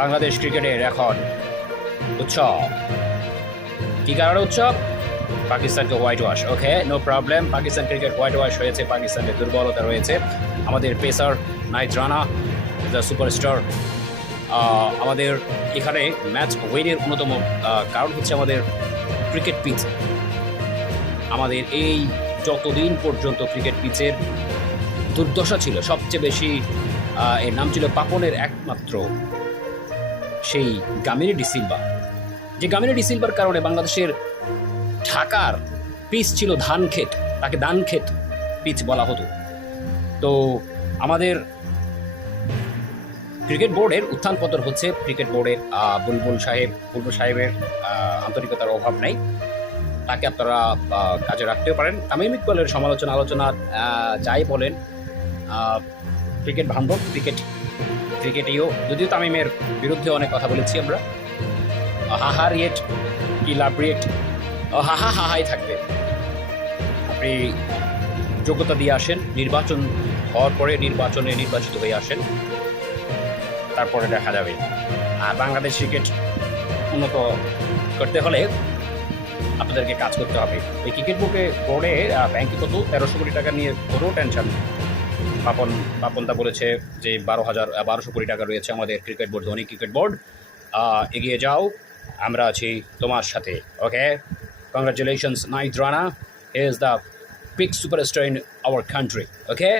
বাংলাদেশ ক্রিকেটের এখন উৎসব। কী কারণে উৎসব? পাকিস্তানকে whitewash. Okay, no problem. Pakistan cricket whitewash হয়েছে, পাকিস্তানের দুর্বলতা রয়েছে। আমাদের pacer Nahid Rana the superstar. আমাদের এখানে ম্যাচ ওয়েনের অন্যতম কারণ হচ্ছে আমাদের ক্রিকেট পিচ। আমাদের এই যতদিন পর্যন্ত ক্রিকেট পিচের দুর্দশা ছিল, সবচেয়ে বেশি এর নাম ছিল পাপনের একমাত্র সেই গামিনী ডিসিলভা। যে গামিনী ডিসিলভার কারণে বাংলাদেশের ঢাকার পিচ ছিল ধান ক্ষেত, তাকে ধান ক্ষেত পিচ বলা হতো। তো আমাদের ক্রিকেট বোর্ডের উত্থান পতন হচ্ছে। ক্রিকেট বোর্ডের বুলবুল সাহেবের আন্তরিকতার অভাব নাই। তাকে আপনারা কাজে রাখতেও পারেন। তামিম ইকবালের আলোচনা যাই বলেন, ক্রিকেট বান্ধব, ক্রিকেটেও যদিও তামিমের বিরুদ্ধে অনেক কথা বলেছি আমরা। হাহা রিয়েট কি লাভ রিয়েট, হাহাই থাকবে। আপনি যোগ্যতা দিয়ে আসেন, নির্বাচন হওয়ার পরে নির্বাচিত হয়ে আসেন, তারপরে দেখা যাবে। আর বাংলাদেশ ক্রিকেট উন্নত করতে হলে আপনাদেরকে কাজ করতে হবে। এই ক্রিকেট বোর্ডে ব্যাংকে কত 1300 কোটি টাকা নিয়ে কোনো টেনশন। পাপনদা বলেছে যে 1200 কোটি টাকা রয়েছে আমাদের ক্রিকেট বোর্ড, ধনী ক্রিকেট বোর্ড। এগিয়ে যাও, আমরা আছি তোমার সাথে। Okay, congratulations Nahid Rana, he is the big superstar in our country. Okay.